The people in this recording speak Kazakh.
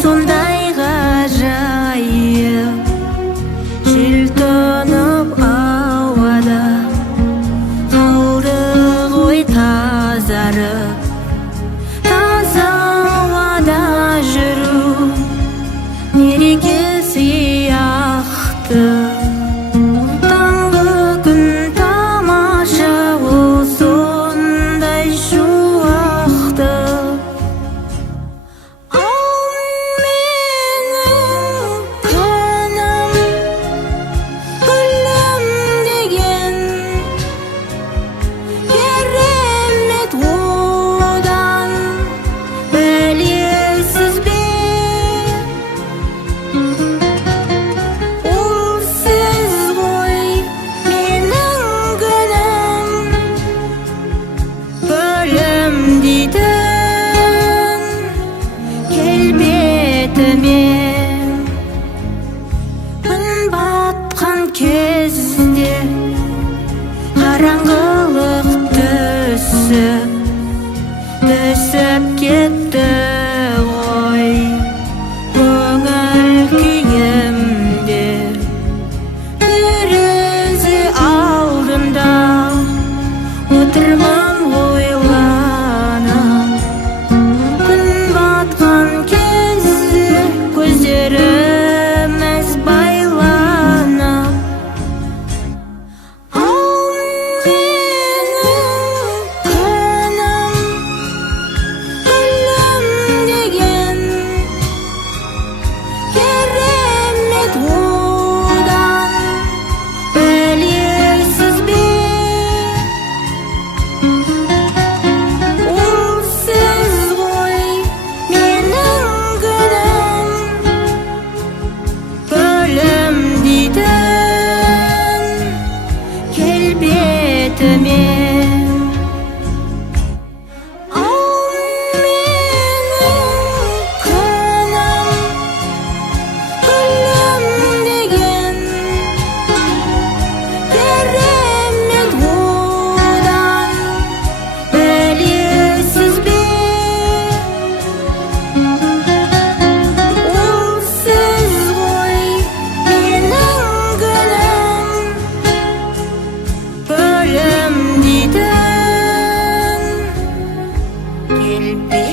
Сондай ғажайып жел тұнып ауада қалды ғой тазарып таза ауада жүру мереке сияқты таңғы күн тамаша ол сондай шуақты Күн батқан кезде қараңғылық түсіп кетті ғой көңіл күйімде терезе алдында отырмын ойланып күн батқан кезде көздеріміз байланып Be